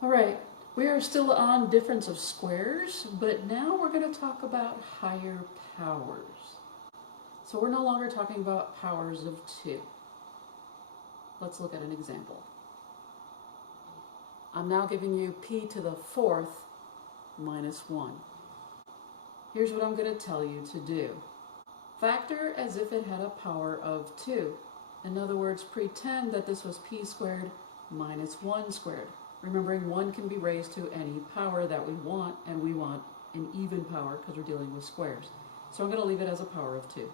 All right, we are still on difference of squares, but now we're going to talk about higher powers. So we're no longer talking about powers of 2. Let's look at an example. I'm now giving you p to the 4th minus 1. Here's what I'm going to tell you to do. Factor as if it had a power of 2. In other words, pretend that this was p squared minus 1 squared. Remembering 1 can be raised to any power that we want, and we want an even power because we're dealing with squares. So I'm going to leave it as a power of 2.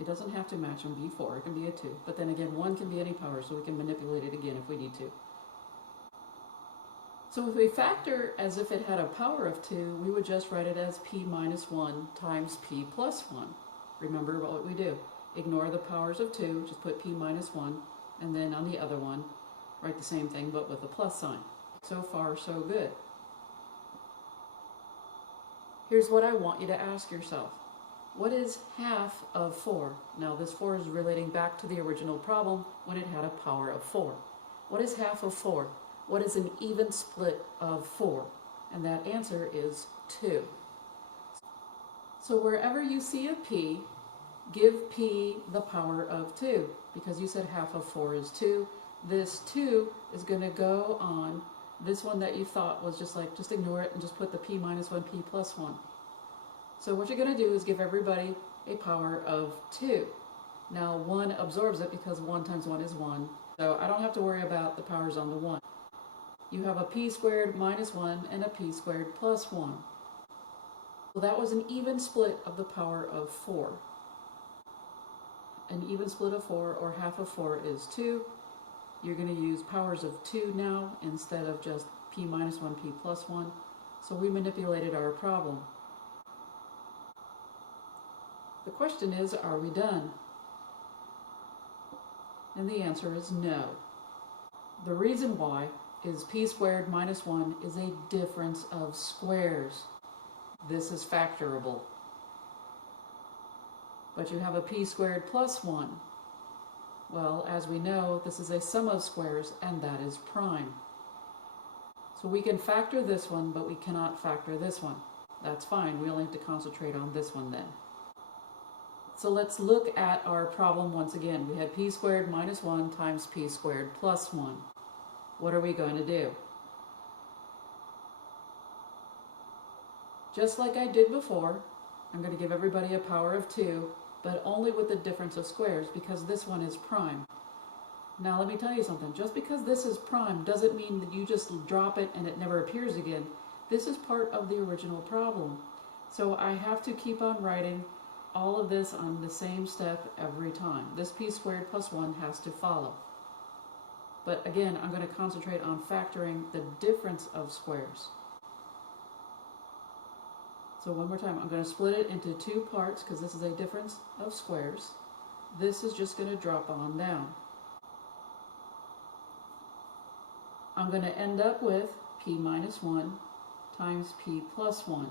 It doesn't have to match and be 4, it can be a 2. But then again, 1 can be any power, so we can manipulate it again if we need to. So if we factor as if it had a power of 2, we would just write it as p minus 1 times p plus 1. Remember what we do. Ignore the powers of 2, just put p minus 1, and then on the other one, write the same thing but with a plus sign. So far, so good. Here's what I want you to ask yourself. What is half of 4? Now this 4 is relating back to the original problem when it had a power of 4. What is half of 4? What is an even split of 4? And that answer is 2. So wherever you see a p, give p the power of 2, because you said half of 4 is 2. This 2 is going to go on this one that you thought was just ignore it and just put the p minus 1, p plus 1. So what you're going to do is give everybody a power of 2. Now 1 absorbs it because 1 times 1 is 1. So I don't have to worry about the powers on the 1. You have a p squared minus 1 and a p squared plus 1. So that was an even split of the power of 4. An even split of 4, or half of 4, is 2. You're going to use powers of 2 now instead of just p minus 1, p plus 1. So we manipulated our problem. The question is, are we done? And the answer is no. The reason why is p squared minus 1 is a difference of squares. This is factorable. But you have a p squared plus 1. Well, as we know, this is a sum of squares, and that is prime. So we can factor this one, but we cannot factor this one. That's fine. We only have to concentrate on this one then. So let's look at our problem once again. We had p squared minus 1 times p squared plus 1. What are we going to do? Just like I did before, I'm going to give everybody a power of 2, but only with the difference of squares, because this one is prime. Now let me tell you something. Just because this is prime doesn't mean that you just drop it and it never appears again. This is part of the original problem. So I have to keep on writing all of this on the same step every time. This p squared plus 1 has to follow. But again, I'm going to concentrate on factoring the difference of squares. So one more time, I'm going to split it into 2 parts because this is a difference of squares. This is just going to drop on down. I'm going to end up with p minus 1 times p plus 1.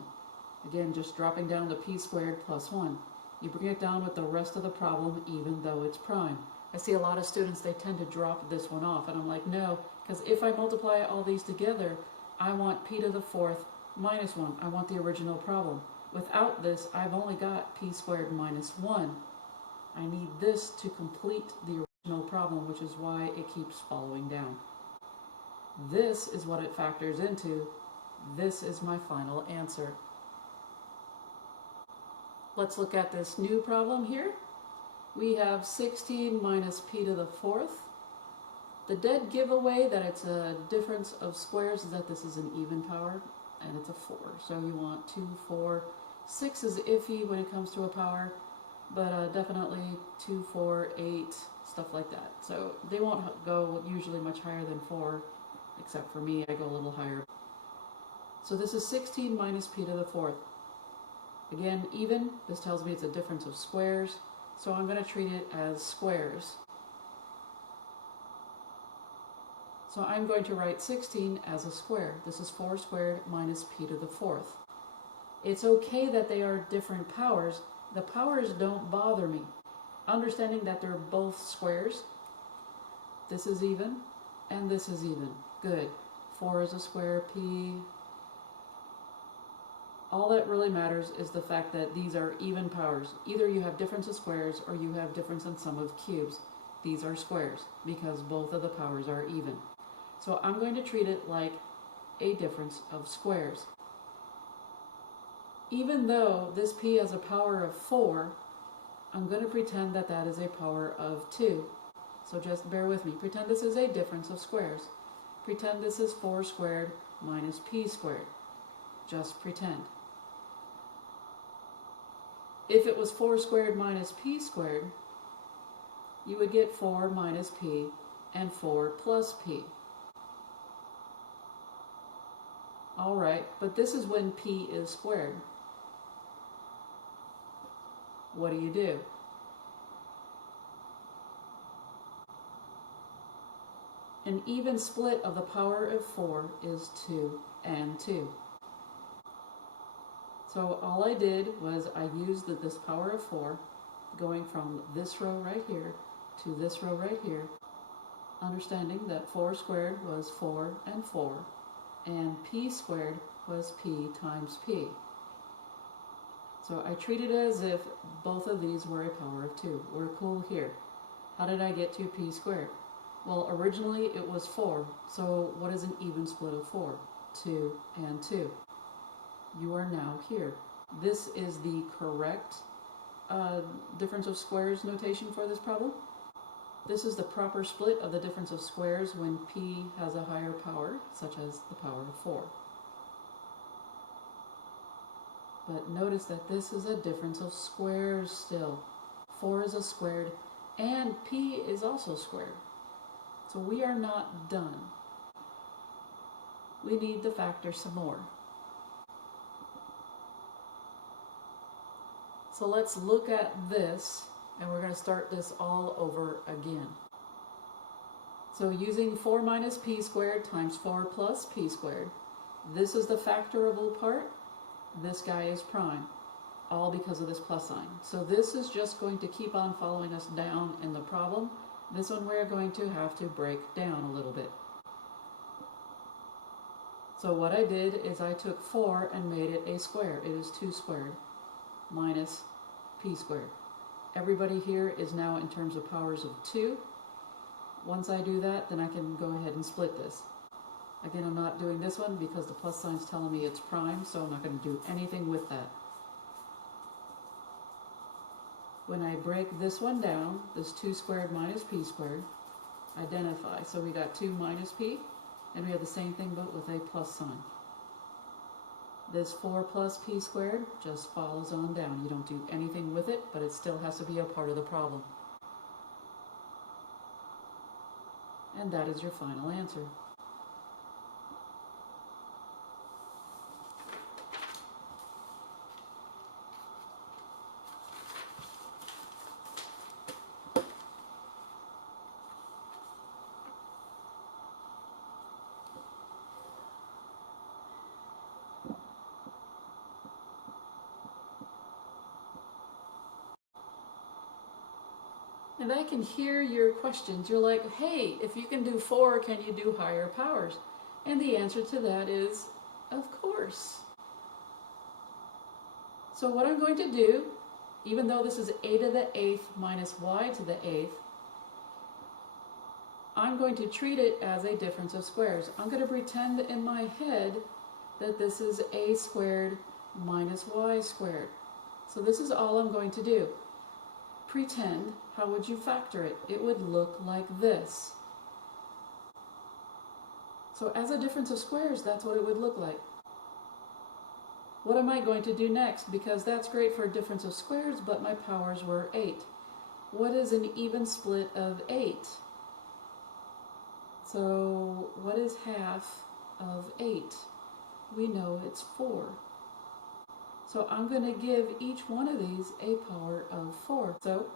Again, just dropping down the p squared plus 1. You bring it down with the rest of the problem even though it's prime. I see a lot of students, they tend to drop this one off, and I'm like, no, because if I multiply all these together, I want p to the 4th minus 1. I want the original problem. Without this, I've only got p squared minus 1. I need this to complete the original problem, which is why it keeps following down. This is what it factors into. This is my final answer. Let's look at this new problem here. We have 16 minus p to the 4th. The dead giveaway that it's a difference of squares is that this is an even power, and it's a 4. So you want 2, 4. 6 is iffy when it comes to a power, but definitely 2, 4, 8, stuff like that. So they won't go usually much higher than 4, except for me, I go a little higher. So this is 16 minus p to the 4th. Again, even, this tells me it's a difference of squares, so I'm going to treat it as squares. So I'm going to write 16 as a square. This is 4 squared minus p to the 4th. It's okay that they are different powers. The powers don't bother me. Understanding that they're both squares, this is even and this is even. Good. 4 is a square, p. All that really matters is the fact that these are even powers. Either you have difference of squares or you have difference in sum of cubes. These are squares because both of the powers are even. So I'm going to treat it like a difference of squares. Even though this p has a power of 4, I'm going to pretend that that is a power of 2. So just bear with me. Pretend this is a difference of squares. Pretend this is 4 squared minus p squared. Just pretend. If it was 4 squared minus p squared, you would get 4 minus p and 4 plus p. Alright, but this is when p is squared. What do? An even split of the power of 4 is 2 and 2. So all I did was I used this power of 4 going from this row right here to this row right here, understanding that 4 squared was 4 and 4, and p squared was p times p. So I treated it as if both of these were a power of 2. We're cool here. How did I get to p squared? Well, originally it was 4, so what is an even split of 4? 2 and 2. You are now here. This is the correct difference of squares notation for this problem. This is the proper split of the difference of squares when p has a higher power, such as the power of 4. But notice that this is a difference of squares still. 4 is a squared, and p is also squared. So we are not done. We need to factor some more. So let's look at this, and we're going to start this all over again. So using 4 minus p squared times 4 plus p squared, this is the factorable part. This guy is prime, all because of this plus sign. So this is just going to keep on following us down in the problem. This one we're going to have to break down a little bit. So what I did is I took 4 and made it a square. It is 2 squared minus p squared. Everybody here is now in terms of powers of 2. Once I do that, then I can go ahead and split this. Again, I'm not doing this one because the plus sign's telling me it's prime, so I'm not going to do anything with that. When I break this one down, this 2 squared minus p squared, identify. So we got 2 minus p, and we have the same thing but with a plus sign. This 4 plus p squared just follows on down. You don't do anything with it, but it still has to be a part of the problem. And that is your final answer. And I can hear your questions. You're like, hey, if you can do 4, can you do higher powers? And the answer to that is, of course. So what I'm going to do, even though this is a to the 8th minus y to the 8th, I'm going to treat it as a difference of squares. I'm going to pretend in my head that this is a squared minus y squared. So this is all I'm going to do. Pretend, how would you factor it? It would look like this. So as a difference of squares, that's what it would look like. What am I going to do next? Because that's great for a difference of squares, but my powers were 8. What is an even split of 8? So what is half of 8? We know it's 4. So I'm going to give each one of these a power of 4. So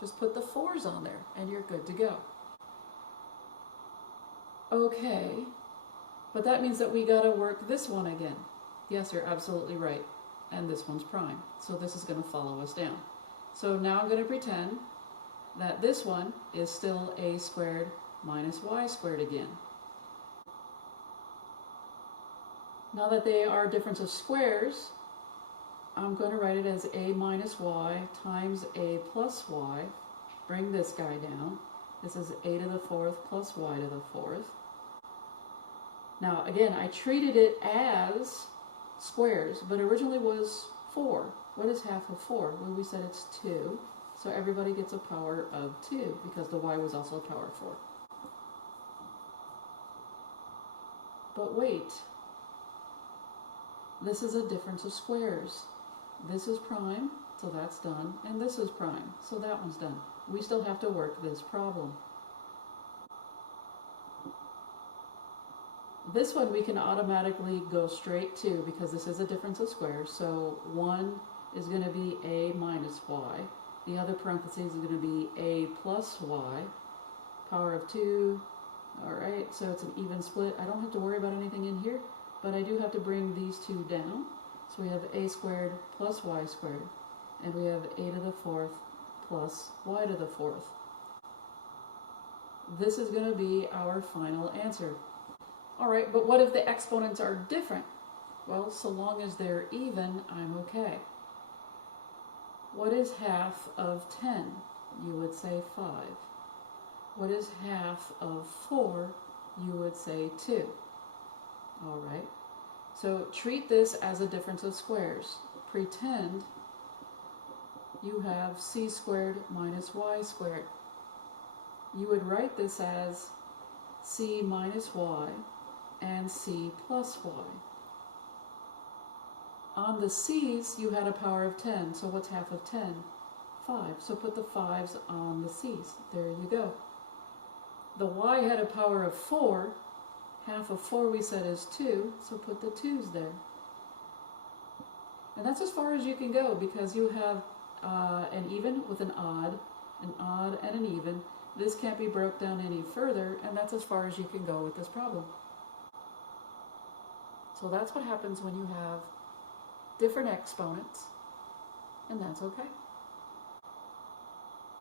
just put the 4s on there and you're good to go. Okay, but that means that we got to work this one again. Yes, you're absolutely right. And this one's prime. So this is going to follow us down. So now I'm going to pretend that this one is still a squared minus y squared again. Now that they are difference of squares, I'm going to write it as a minus y times a plus y. Bring this guy down. This is a to the fourth plus y to the fourth. Now again, I treated it as squares, but originally was 4. What is half of 4? Well, we said it's 2. So everybody gets a power of 2 because the y was also a power of 4. But wait, this is a difference of squares. This is prime, so that's done, and this is prime, so that one's done. We still have to work this problem. This one we can automatically go straight to because this is a difference of squares, so 1 is going to be a minus y. The other parentheses is going to be a plus y, power of 2. Alright, so it's an even split. I don't have to worry about anything in here, but I do have to bring these two down. So we have a squared plus y squared, and we have a to the fourth plus y to the fourth. This is going to be our final answer. Alright, but what if the exponents are different? Well, so long as they're even, I'm okay. What is half of 10? You would say 5. What is half of 4? You would say 2. Alright, so treat this as a difference of squares. Pretend you have c squared minus y squared. You would write this as c minus y and c plus y. On the c's, you had a power of 10, so what's half of 10? 5. So put the 5's on the c's. There you go. The y had a power of 4. Half of 4 we said is 2, so put the 2's there. And that's as far as you can go because you have an even with an odd and an even. This can't be broke down any further, and that's as far as you can go with this problem. So that's what happens when you have different exponents, and that's okay.